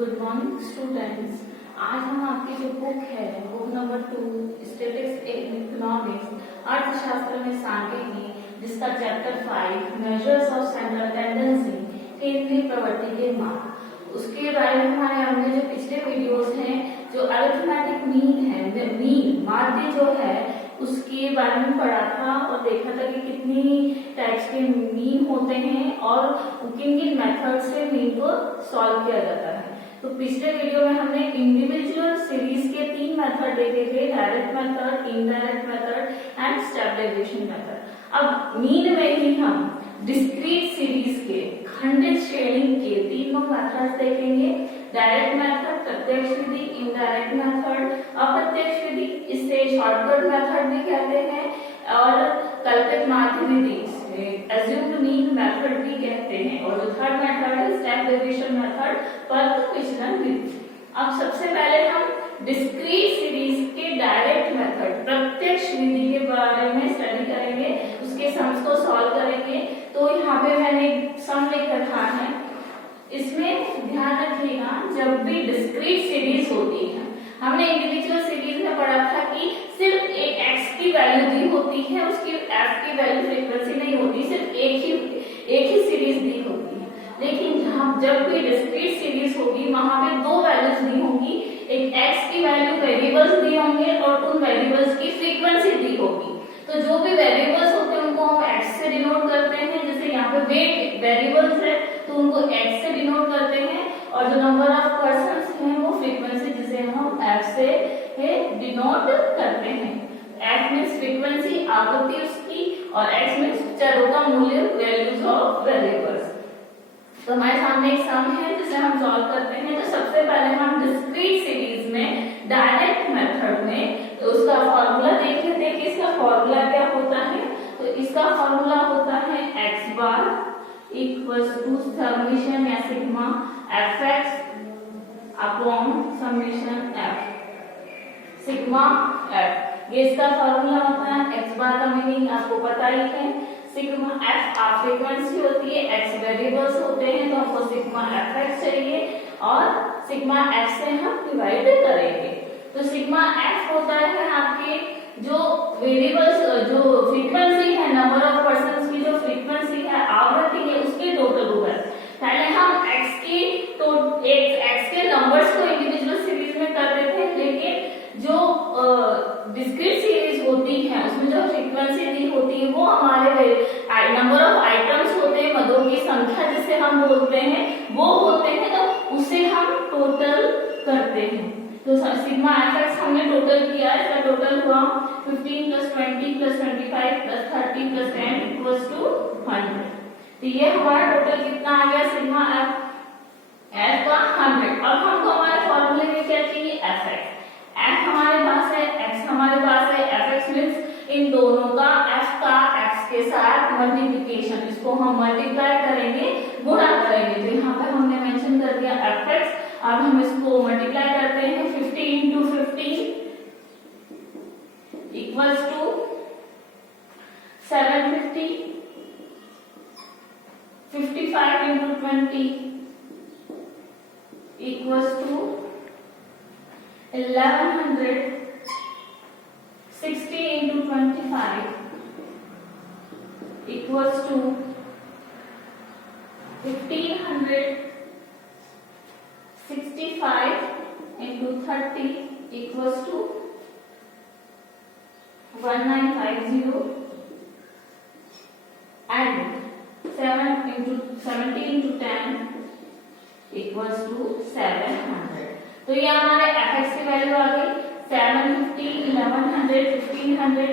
Good morning students. आज हम आपकी जो बुक है book number 2 statistics in economics अर्थशास्त्र में सांख्यिकी जिसका chapter 5 measures of central tendency केंद्रीय प्रवृत्ति के माप, उसके बारे में हमने जो पिछले वीडियोस हैं जो अरिथमेटिक मीन है मीन माध्य जो है उसके बारे में पढ़ा था और देखा था कि कितनी टाइप्स के मीन होते हैं और किन किन मेथड से मीन को सॉल्व किया जाता है। तो पिछले वीडियो में हमने इंडिविजुअल सीरीज के 3 मेथड देखे थे, direct method, indirect method and stabilization method. अब मीन में ही हम डिस्क्रीट सीरीज के खंडित श्रेणी के 3 मेथड देखेंगे। डायरेक्ट मेथड, प्रत्यक्ष विधि, इनडायरेक्ट मेथड, अप्रत्यक्ष विधि, इसे शॉर्टकट मेथड भी कहते हैं और कल्पित माध्य विधि assumed mean मेथड भी कहते हैं। और जो थर्ड मेथड है स्टेबलाइजेशन मेथड, परत विचलन विधि। अब सबसे पहले हम डिस्क्रीट सीरीज के डायरेक्ट मेथड प्रत्यक्ष विधि के बारे में स्टडी करेंगे, उसके सम्स को सॉल्व करेंगे। तो यहाँ पे मैंने सम लिख रखा है, इसमें ध्यान रखिएगा जब भी डिस्क्रीट सीरीज होती है, हमने इंडिविजुअल सीरीज में पढ़ा था कि सिर्फ एक x की वैल्यू दी होती है, उसकी f की वैल्यू फ्रीक्वेंसी नहीं होती, सिर्फ एक ही सीरीज दी होती है। लेकिन जब भी डिस्क्रीट सीरीज होगी वहां पे 2 वैल्यूज दी होंगी, एक x की वैल्यू वेरिएबल्स दी होंगे और उन वेरिएबल्स की फ्रीक्वेंसी दी होगी। तो जो भी वेरिएबल्स होते हैं उनको हम x से डिनोट करते हैं, जैसे यहाँ पे वेट वेरिएबल्स है तो उनको x से डिनोट करते हैं और जो नंबर ऑफ पर्संस हैं वो फ्रीक्वेंसी जिसे हम f से डिनोट करते हैं। f मींस फ्रीक्वेंसी, आवृत्ति उसकी, और x मींस चरों का मूल्य, वैल्यूज ऑफ वेरिएबल्स। तो हमारे सामने एक सम है जिसे हम सॉल्व करते हैं। तो सबसे पहले हम डिस्क्रीट सीरीज में डायरेक्ट मेथड में तो उसका फॉर्मूला देख लेते हैं कि इसका फॉर्मूला क्या होता है। तो इसका फॉर्मूला होता है x bar equals to summation या sigma fx upon summation f sigma f। ये इसका फॉर्मूला होता है। x बार का मीनिंग आपको पता ही है, सिग्मा f आप फ्रीक्वेंसी होती है, x वेरिएबल्स होते हैं, तो हमको सिग्मा fx चाहिए और सिग्मा f से हम डिवाइड करेंगे। तो सिग्मा f होता है आपके जो वेरिएबल्स जो फ्रीक्वेंसी है, नंबर ऑफ पर्संस की जो फ्रीक्वेंसी है, आवृत्ति है, उसके टोटल होगा। पहले हम x के नंबर्स को इंडिविजुअल सीरीज में करते थे, लेकिन जो डिस्क्रीट सीरीज होती है उसमें जो फ्रीक्वेंसी दी होती है वो हमारे नंबर ऑफ आइटम्स होते हैं, मदों की संख्या जिसे हम बोलते हैं वो होते हैं, तो उसे हम टोटल करते हैं। तो सिग्मा fx हमने टोटल किया, इसका टोटल हुआ 15 + 20 + 25 + 30 + 10 = 100। तो ये हमारा टोटल कितना आ गया सिग्मा f का 100। अब हमको हमारे फॉर्मूले में क्या चाहिए, fx। f हमारे पास है, x हमारे पास है, fx मींस इन दोनों का f का x के साथ मल्टीप्लिकेशन, इसको हम मल्टीप्लाई करेंगे, गुणा करेंगे। तो यहाँ पे हमने मेंशन कर दिया fx। अब हम इसको मल्टीप्लाई करते हैं, 50 × 50 equals to 750, 55 × 20 equals to 1100, 60 × 25 equals to 1500, 65 × 30 equals to 1950 and 70 × 10 equals to 700। तो ये हमारे fx की वैल्यू आ गई 750, 1100, 1500,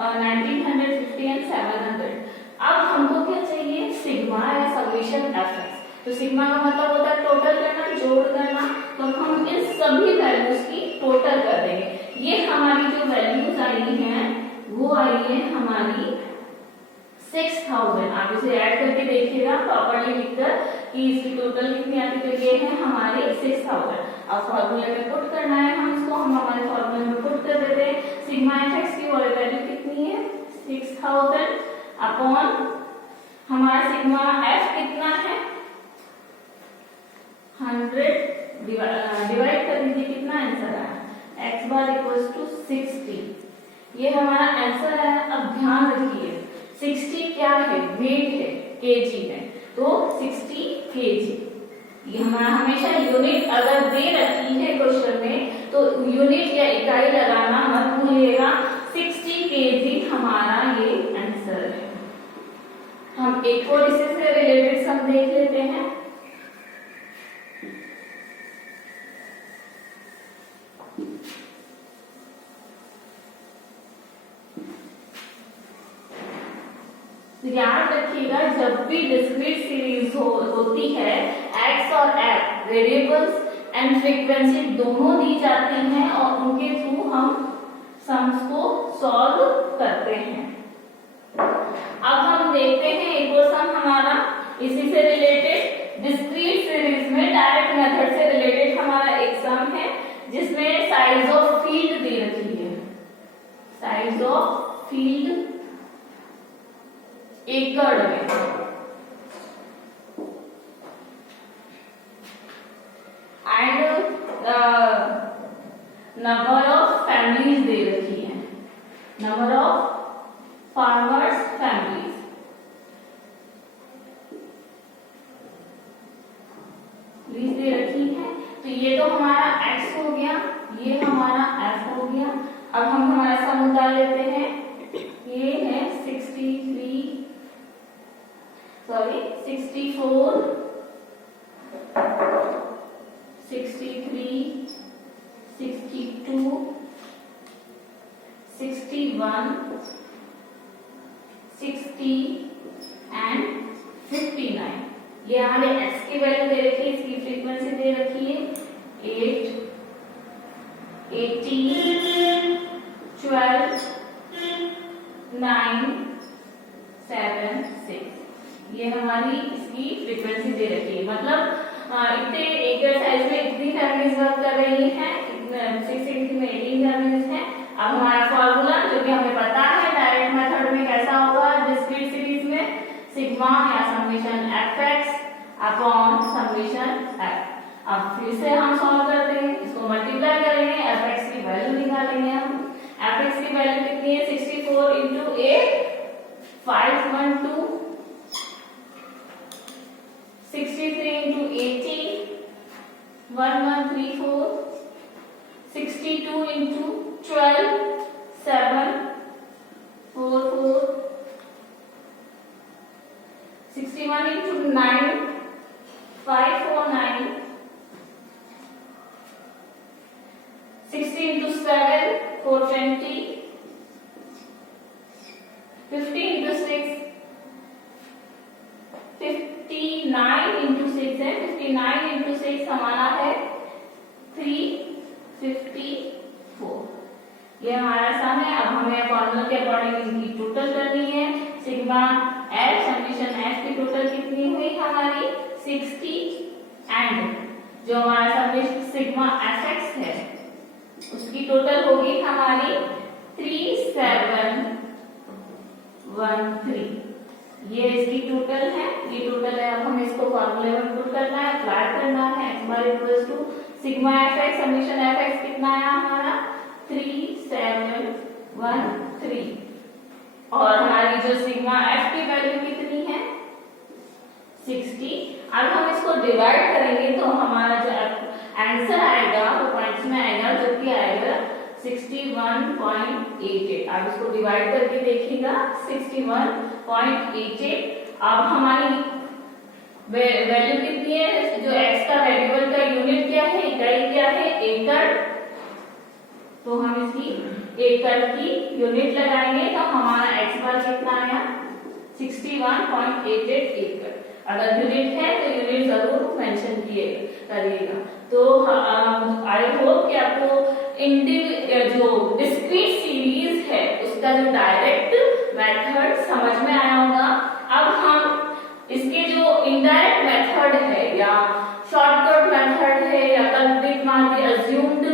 1950 एंड 700। अब हमको क्या चाहिए, सिग्मा या समेशन fx। तो सिग्मा का मतलब होता है टोटल करना, जोड़ करना। तो हम इन सभी वैल्यूज की टोटल कर देंगे। ये हमारी जो वैल्यूज आई हैं वो आई है हमारी 6000। आप इसे ऐड करके देखिएगा प्रॉपर्ली लिखकर कि इसकी टोटल कितनी आती है। तो ये है हमारी 6000। अब फॉर्मूले में पुट करना है, हम इसको हमारे फॉर्मूले में पुट कर देते हैं। सिग्मा fx की वैल्यू कितनी है, 6000 अपॉन हमारा सिग्मा f कितना है 100 डिवाइड कर दीजिए, कितना आंसर आया, x बार इक्वल्स टू 60। ये हमारा आंसर है। अब ध्यान रखिए 60 क्या है, वेट है, केजी है, तो 60 केजी। ये हमारा हमेशा यूनिट अगर दे रखी है क्वेश्चन में तो यूनिट या इकाई लगाना मत भूलिएगा। 60 केजी हमारा ये आंसर है। हम एक और इसी से रिलेटेड सम देख लेते हैं। याद रखिएगा जब भी डिस्क्रीट सीरीज होती है, एक्स और एफ वेरिएबल्स एंड फ्रीक्वेंसी दोनों दी जाती हैं और उनके थ्रू हम सम्स को सॉल्व करते हैं। अब हम देखते हैं एक और सम हमारा इसी से रिलेटेड, डिस्क्रीट सीरीज में डायरेक्ट मेथड से रिलेटेड हमारा एक सम है जिसमें साइज ऑफ फील्ड दे रखी है। साइज ऑफ फील्ड एकड़ में, एंड नंबर ऑफ फैमिलीज दे रखी है, नंबर ऑफ फार्मर्स फैमिलीज। दे रखी है। तो ये तो हमारा x हो गया, ये हमारा f हो गया। अब हम हमारा सम निकाल लेते हैं। ये है 64, 63, 62, 61, 60 एंड 59। ये हमारे x की वैल्यू दे रखी है, इसकी फ्रीक्वेंसी दे रखी है 8, 18, 12, 9, 7, 6। ये हमारी इसकी फ्रीक्वेंसी दे रखी है। मतलब इतने एकड़ साइज में इतनी फैमिलीज वर्क कर रही हैं, 6 में 18 फैमिलीज हैं। अब हमारा फॉर्मूला जो कि हमें पता है डायरेक्ट मेथड में कैसा होगा, डिस्क्रीट सीरीज में सिग्मा या summation fx upon summation f। अब फिर से हम सॉल्व करते हैं, इसको मल्टीप्लाई करेंगे, fx की वैल्यू निकालेंगे हम। fx की वैल्यू कितनी है, 64 into 8, 512, 63 into 80, 1134, 62 into 12, 7, 44, 61 into 9, 549, 60 into 7, 420, 50 into 6, 59 into 6 है, 59 into 6 हमारा है 354। ये हमारा सम है। अब हमें फॉर्मूला के अकॉर्डिंग इनकी टोटल करनी है। सिग्मा एफ समेशन एफ की टोटल कितनी हुई हमारी 60, एंड जो हमारा समेशन सिग्मा एफ एक्स है उसकी टोटल होगी हमारी 3713। ये इसकी टोटल है, ये टोटल है। अब हमें इसको फॉर्मूले में पुट करना है, अप्लाई करना है। x bar equals to sigma f x summation f x कितना आया हमारा 3713, और हमारी जो सिग्मा एफ की वैल्यू कितनी है 60। अब हम इसको डिवाइड करेंगे तो हमारा जो आंसर आएगा वो पॉइंट्स में आएगा, जो कि आएगा 61.88। अब इसको डिवाइड करके देखिएगा 61.88। अब हमारी वैल्यू कितनी है, जो x का वेरिएबल का यूनिट क्या है, इकाई क्या है, एकड़। तो हम इसकी एकड़ की यूनिट लगाएंगे तो हमारा x बार कितना आया 61.88 एकड़। अगर यूनिट है तो यूनिट जरूर मेंशन करिएगा। तो आई होप कि आपको जो डिस्क्रीट सीरीज है उसका जो डायरेक्ट मेथड समझ में आया होगा। अब हम इसके जो इनडायरेक्ट मेथड है या शॉर्टकट मेथड है या कल्पित मान ली अज्यूम्ड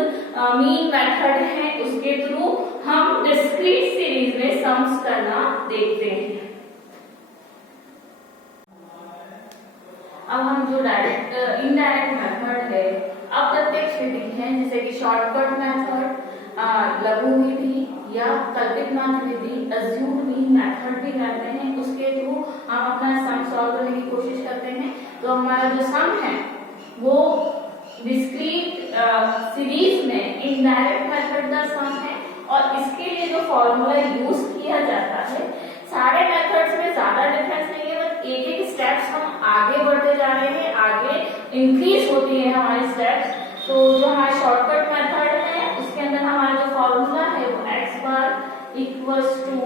मीन मेथड है, उसके थ्रू हम डिस्क्रीट सीरीज में सम्स करना देखते हैं। अब हम जो डायरेक्ट इनडायरेक्ट मेथड है अप्रत्यक्ष विधि है जैसे कि शॉर्टकट मेथड, लघु विधि या कल्पितनाथ विधि, अज्यूम्ड मीन मेथड भी कहते हैं, उसके थ्रू हम अपना सम सॉल्व करने की कोशिश करते हैं। तो हमारा जो सम है वो डिस्क्रीट सीरीज में इनडायरेक्ट मेथड का सम है और इसके लिए जो फॉर्मूला यूज किया जाता है, सारे मेथड्स में ज्यादा डिफरेंस नहीं है, बस एक एक स्टेप्स हम आगे बढ़ते जा रहे हैं, आगे इंक्रीज होती है हमारी स्टेप्स। तो जो हमारा शॉर्टकट मेथड है उसके अंदर हमारा जो फॉर्मूला है वो x bar equals to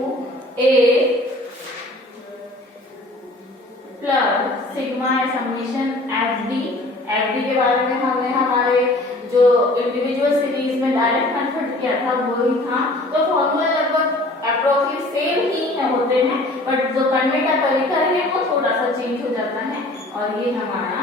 a plus sigma summation f d के बारे में हमने हमारे जो इंडिविजुअल सीरीज में डायरेक्ट मेथड किया था वो ही था। तो फॉर्मूला लगभग अप्रोक्सीमेटली सेम ही है होते हैं, बट जो करने का तरीका है वो थोड़ा सा चेंज हो जाता है। और ये हमारा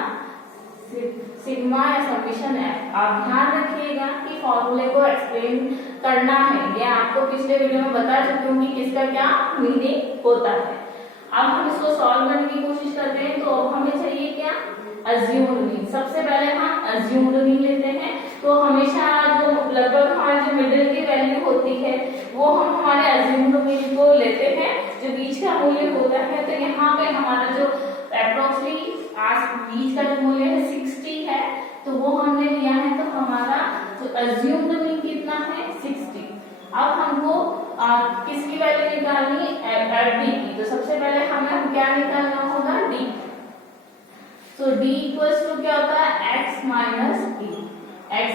सिग्मा या समेशन है। आप ध्यान रखिएगा कि फॉर्मूले को एक्सप्लेन करना है, ये आपको पिछले वीडियो में बता चुकी हूँ कि किसका क्या मीनिंग होता है। अब हम इसको सॉल्व करने की कोशिश करते हैं। तो अब हमें चाहिए क्या, अज्यूम्ड मीन। सबसे पहले हम अज्यूम्ड मीन लेते हैं। तो हमेशा जो लगभग हमारी जो मिडिल की वैल्यू होती है वो हम हमारे अज्यूम्ड मीन को लेते हैं, जो बीच का मूल्य होता है। तो यहाँ पे हमारा जो अप्रोक्सीमेटली आज बीच का जो मूल्य है 60 है, तो वो हमने लिया है। तो हमारा जो अज्यूम्ड मीन कितना है 60। अब हमको किसकी वैल्यू निकालनी है, डी की। तो सबसे पहले हमें क्या निकालना होगा, डी। तो डी इक्वल्स टू क्या होता है, x माइनस e। x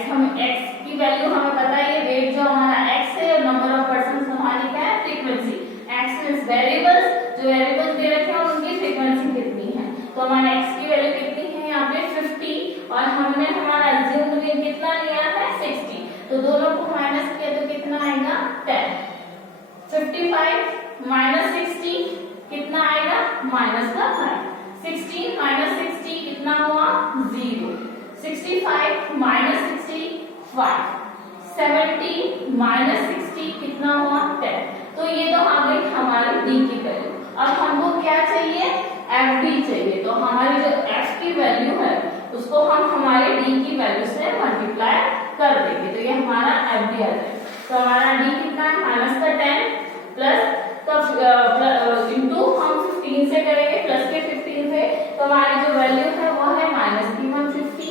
की वैल्यू हमें पता है, वेट जो हमारा x है और नंबर ऑफ पर्सन्स हमारी क्या है, फ्रीक्वेंसी। x मींस वेरिएबल्स, जो वेरिएबल्स दे रखे हैं उनकी फ्रीक्वेंसी कितनी है। तो हमारे x की वैल्यू कितनी है यहाँ पे 50 और हमने हमारा अज्यूम्ड मीन कितना लिया है 60। तो दोनों को माइनस किया तो कितना आएगा 10। 55 माइनस 60 कितना आएगा, माइनस का 5। 60 माइनस 60 कितना हुआ 0। 65 माइनस 60 5। 70 माइनस 60 कितना हुआ 10। तो ये तो आ गई हमारी डी की वैल्यू। अब हमको क्या चाहिए, एफ डी चाहिए। तो हमारी जो एफ की वैल्यू है उसको हम हमारे डी की वैल्यू से मल्टीप्लाई कर देंगे। तो ये हमारा एफ डी आ जाएगा। तो हमारा डी कितना है, माइनस का 10 प्लस इंटू हम 15 से करेंगे, प्लस के 15 से। तो हमारी जो वैल्यू है वो है माइनस की 150।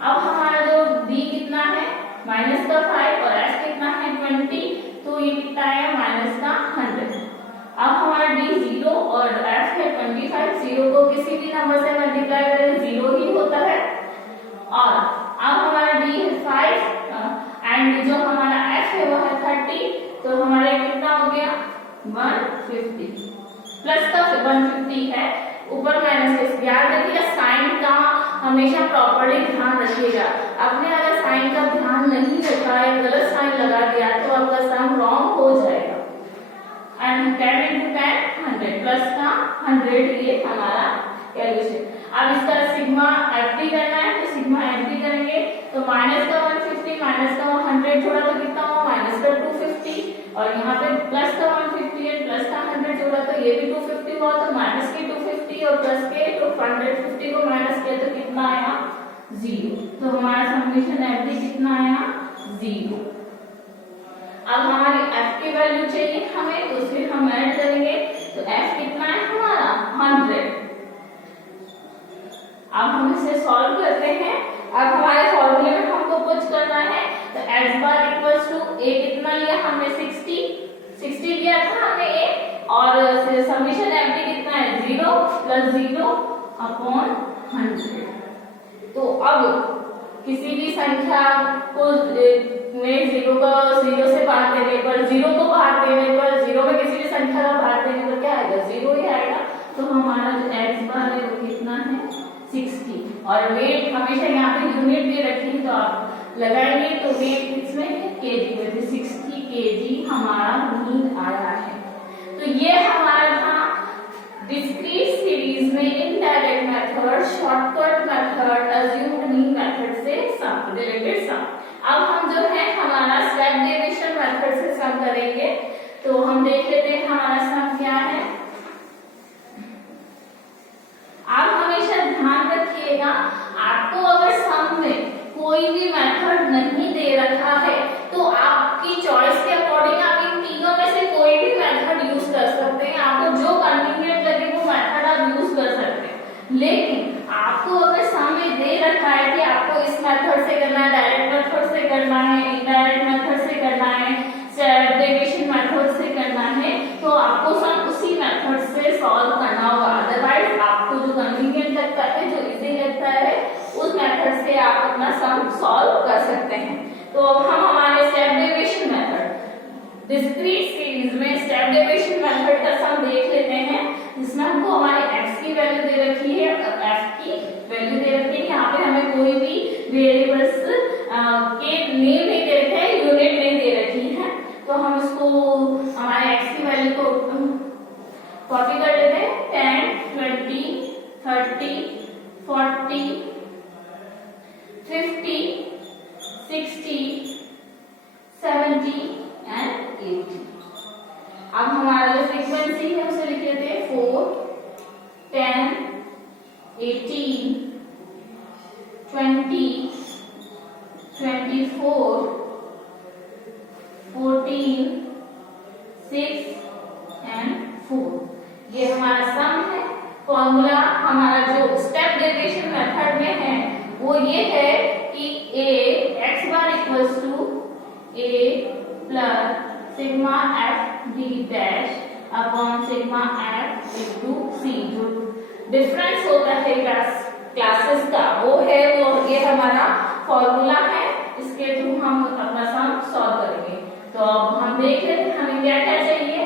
अब हमारा जो डी कितना है, माइनस का 5 और एफ कितना है 20। तो ये कितना है, माइनस का 100। अब हमारा डी 0 और एफ है 25। 0 को किसी भी नंबर से मल्टीप्लाई करें 0 ही होता है। और अब हमारा डी है 5 एंड जो हमारा एफ है वो है 30। तो हमारा कितना हो गया 150 प्लस का 150 है, ऊपर माइनस के। याद रखिएगा साइन का हमेशा प्रॉपर्ली ध्यान रखिएगा। आपने अगर साइन का ध्यान नहीं रखा या गलत साइन लगा दिया तो आपका सम रॉन्ग हो जाएगा। एंड 10 into 10 100 प्लस का 100, ये हमारा कैलकुलेशन। अब इसका सिग्मा एफ डी करना है तो सिग्मा एफ डी करेंगे। तो माइनस का 150 माइनस का 100 जोड़ा तो कितना हुआ, माइनस का 250। और यहाँ पे प्लस का 150 है, प्लस का 100 जोड़ा तो ये भी 250 हुआ। तो माइनस के 250 और प्लस के 150 को माइनस किया तो कितना आया 0। तो हमारा समेशन एफ डी कितना आया 0। अब हमारी f की वैल्यू चाहिए हमें, तो उसमें हम ऐड करेंगे। तो f कितना है हमारा 100। अब हम इसे सॉल्व करते हैं। अब हमारे फॉर्मूले में हमको कुछ करना है। तो x bar equals to a कितना लिया हमने 60 लिया था हमने a, और समेशन f डी कितना है 0 प्लस 0 अपॉन 100। तो अब किसी भी संख्या को में 0 से भाग देने पर, 0 को भाग देने पर, 0 में किसी भी संख्या का भाग देने पर क्या आएगा 0 ही आएगा। तो हमारा जो x बार है वो कितना है 60। और वेट हमेशा यहाँ पे यूनिट दे रखी है तो आप लगाएंगे तो वेट किसमें है केजी में। 60 केजी हमारा मीन आया है। तो ये हमारा था डिस्क्रीट सीरीज में indirect method, shortcut method, assumed mean method से सम रिलेटेड सम। अब हम जो है हमारा स्टेप डेविएशन मेथड से सम करेंगे। तो हम देख लेते हैं हमारा सम क्या है। आप हमेशा ध्यान रखिएगा, आपको अगर सम में कोई मेथड से करना है, डायरेक्ट मेथड से करना है, इनडायरेक्ट मेथड से करना है, डेरिवेशन मेथड से करना है, तो आपको सम उसी मेथड से सॉल्व करना होगा। अदरवाइज आपको जो कन्वीनियंट लगता है, जो इजी लगता है, उस मेथड से आप अपना सम सॉल्व कर सकते हैं। तो अब हम हमारे step derivation method, discrete series में स्टेप डेरिवेशन मेथड का सम देख लेते हैं, जिसमें हमको हमारे x की वैल्यू दे रखी है और f की वैल्यू दे रखी है। यहाँ पे हमें कोई भी वेरिएबल्स के नेम नहीं दे रखे हैं, यूनिट नहीं दे रखी है, तो हम इसको हमारे x की वैल्यू को कॉपी कर लेते हैं। 10, 20, 30, 40, 50, 60, 70 एंड 80। अब हमारा जो फ्रीक्वेंसी है उसे लिख लेते हैं 4, 10, 18, 20, 24, 14, 6 एंड 4। ये हमारा सम है। फॉर्मूला हमारा जो स्टेप डेरिवेशन मेथड में है वो ये है कि a x bar equals to a plus sigma f d dash upon sigma f into c। जो डिफरेंस होता है क्लासेस का वो है, वो ये हमारा फॉर्मूला है, इसके थ्रू हम अपना सम सॉल्व करेंगे। तो अब हम देख लेते हैं हमें क्या क्या चाहिए।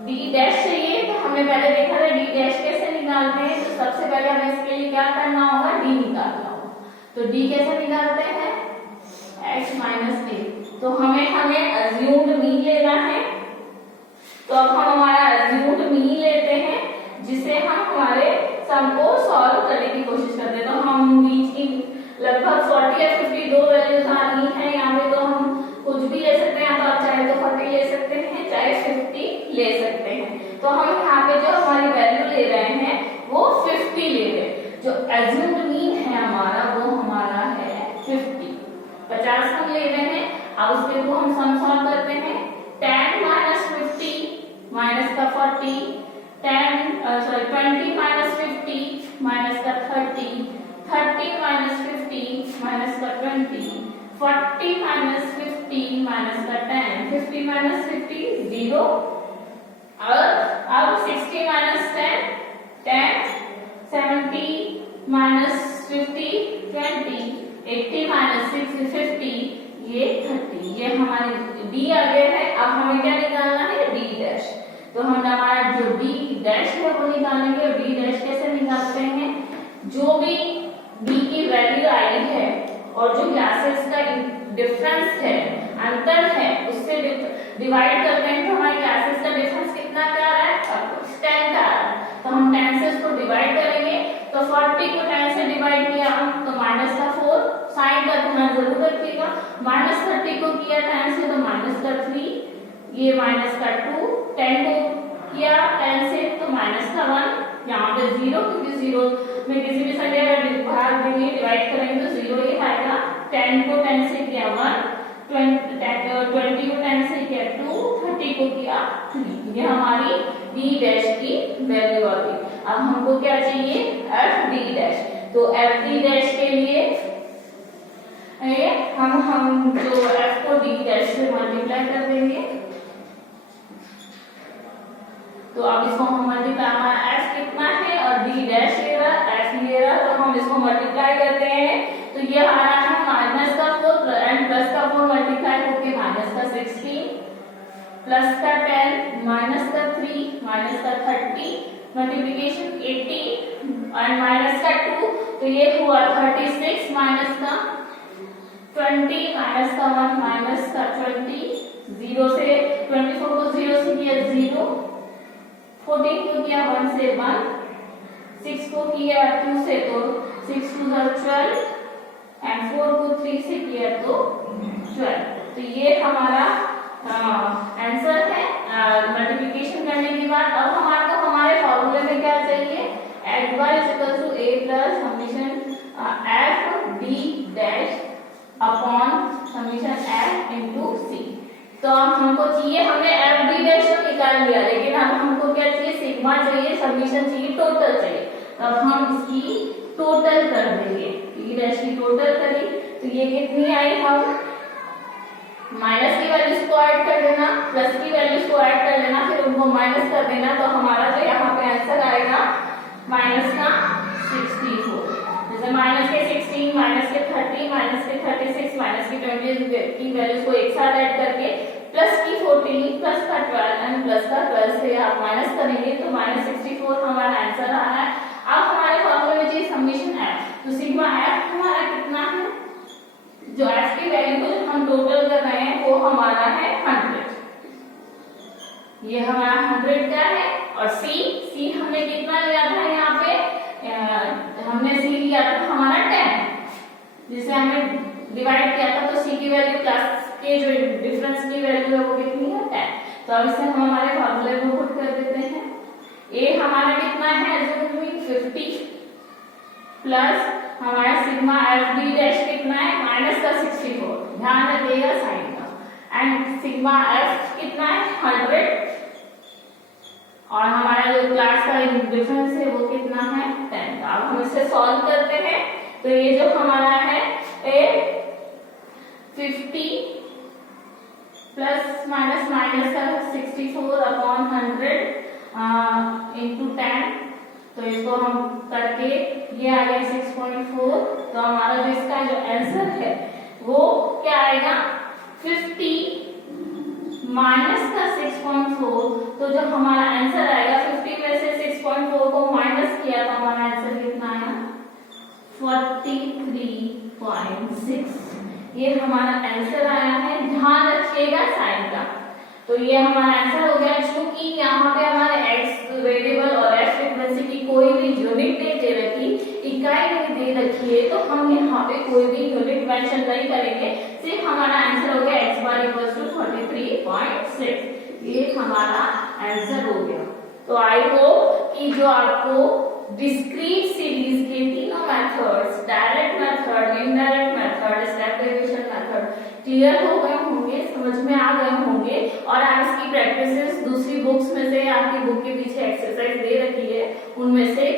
d डैश चाहिए, तो हमने पहले देखा था d डैश कैसे निकालते हैं। तो सबसे पहले हमें इसके लिए क्या करना होगा, d निकालना होगा। तो d कैसे निकालते हैं, x माइनस a। तो हमें अज्यूम्ड मीन लेना है। तो अब हम हमारा अज्यूम्ड मीन लेते हैं, जिसे हम हमारे सम को सॉल्व करने की कोशिश करते हैं। तो हम बीच की लगभग 40 या 52 वैल्यूज आनी है यहाँ पे, तो हम कुछ भी ले सकते हैं। तो आप चाहे तो 40 ले सकते हैं, चाहे 50 ले सकते हैं। तो हम यहाँ पे जो हमारी वैल्यू ले रहे हैं वो 50 ले रहे हैं। जो अज्यूम्ड मीन है हमारा वो हमारा है 50 हम ले रहे हैं। अब उसके थ्रू हम सम सॉल्व करते हैं। 10 माइनस 50 माइनस का 40, 20 माइनस 50 माइनस का 30, 30 माइनस 50 माइनस का 20, 40 माइनस 50 माइनस का 10, 50 माइनस 50 0। और अब 60 माइनस 10 10, 70 माइनस 50 20, 80 माइनस 50 ये 30। ये हमारी d आ गया है। अब हमें क्या निकालना है, d डैश। तो हम हमारा जो d डैश है वो निकालेंगे। और d डैश कैसे निकालते हैं, जो भी d की वैल्यू आई है और जो क्लासेस का डिफरेंस है, अंतर है, उससे डिवाइड करते हैं। तो हमारे क्लासेस का डिफरेंस कितना क्या आ रहा है, 10 का आ रहा है। तो हम 10 से उसको डिवाइड करेंगे। तो 40 को 10 से डिवाइड किया तो माइनस का 4, साइन का ध्यान जरूर रखिएगा। माइनस 30 को किया 10 से तो माइनस का 3, ये माइनस का 2, 10 को किया 10 से तो माइनस का 1, यहाँ पे 0, क्योंकि 0 में किसी भी संख्या का भाग देंगे, डिवाइड करेंगे तो 0 ही आएगा। 10 को 10 से किया 1, 20 को 10 से किया 2, 30 को किया 3। ये हमारी d डैश की वैल्यू आ गई। अब हमको क्या चाहिए, f d डैश। तो f d डैश के लिए हम जो f को d डैश से मल्टीप्लाई कर देंगे। तो अब इसको हम मल्टीप्लाई, हमारा f कितना है और d डैश ले रहा, f ले रहा, तो हम इसको मल्टीप्लाई करते हैं। तो ये हमारा है माइनस का 4 एंड प्लस का 4 मल्टीप्लाई होके माइनस का 16, प्लस का 10, माइनस का 3, माइनस का 30, मल्टीप्लिकेशन 80 एंड माइनस का 2, तो ये हुआ 36, माइनस का 20, माइनस का 1, माइनस का 20, 0 से 24 को 0 से किया 0, 14 को किया 1 से 1, 6 को किया 2 से तो 6 2 12 एंड 4 को 3 से किया तो 12। तो ये हमारा आंसर है मल्टीप्लिकेशन करने के बाद। अब हमारे फॉर्मूले में क्या चाहिए, x bar is equal to a plus summation f d dash upon summation f into c। तो अब हमको चाहिए, हमने f d dash तो निकाल लिया, लेकिन अब हमको क्या चाहिए, सिग्मा चाहिए, समीशन चाहिए, टोटल चाहिए। तो अब हम इसकी टोटल कर देंगे। ई डैश की टोटल करी तो ये कितनी आई, हम माइनस की वैल्यूज को ऐड कर देना, प्लस की वैल्यूज को ऐड कर लेना, फिर उनको माइनस कर देना, तो हमारा जो यहाँ पे आंसर आएगा माइनस का 64। जैसे माइनस के 16, माइनस के 30, माइनस के 36, माइनस की 20 की वैल्यूज को एक साथ ऐड करके प्लस की 14, प्लस का 12 एंड प्लस का 12 से आप माइनस करेंगे तो माइनस 64 हमारा आंसर आ रहा है। अब हमारे फॉर्मूले में चाहिए समेशन एफ, तो सिग्मा एफ हमारा कितना है, जो एफ की वैल्यू को हम टोटल कर रहे हैं वो हमारा है 100, ये हमारा 100 का है। और सी हमने कितना लिया था यहाँ पे, हमने सी लिया था हमारा 10, जिसे हमने डिवाइड किया था, तो सी की वैल्यू प्लस के जो डिफरेंस की वैल्यू है वो कितनी है 10। तो अब इसे हम हमारे फॉर्मूले में पुट कर देते हैं। ए हमारा कितना है, 50 प्लस हमारा सिग्मा एफ डी डैश कितना है, माइनस का 64, ध्यान रखिएगा साइन का, एंड सिग्मा एफ कितना है 100, और हमारा जो क्लास का डिफरेंस है वो कितना है 10 का। अब हम इसे सॉल्व करते हैं, तो ये जो हमारा है 50 प्लस माइनस माइनस का 64 अपॉन 100 इंटू 10, तो इसको हम करके ये आ गया 6.4, तो हमारा जो इसका जो आंसर है वो क्या आएगा 50 माइनस का 6.4, तो जो हमारा आंसर आएगा 50 में से 6.4 को माइनस किया तो हमारा आंसर कितना आया 43.6, ये हमारा आंसर आया है। ध्यान रखिएगा साइन का, तो ये हमारा आंसर हो गया। चूंकि यहाँ पे हमारे x वेरिएबल और f फ्रीक्वेंसी की कोई भी यूनिट नहीं दे रखी, इकाई नहीं दे रखी है, तो हम यहाँ पे कोई भी यूनिट मेंशन नहीं करेंगे, सिर्फ हमारा आंसर हो गया x बार इक्वल्स टू 43.6, ये हमारा आंसर हो गया। तो आई होप कि जो आपको डिस्क्रीट सीरीज के तीनों methods, direct method, indirect method, step derivation method clear हो गए होंगे, समझ में आ गए होंगे, और आप इसकी प्रैक्टिसेस दूसरी बुक्स में से, आपकी बुक के पीछे एक्सरसाइज दे रखी है, उनमें से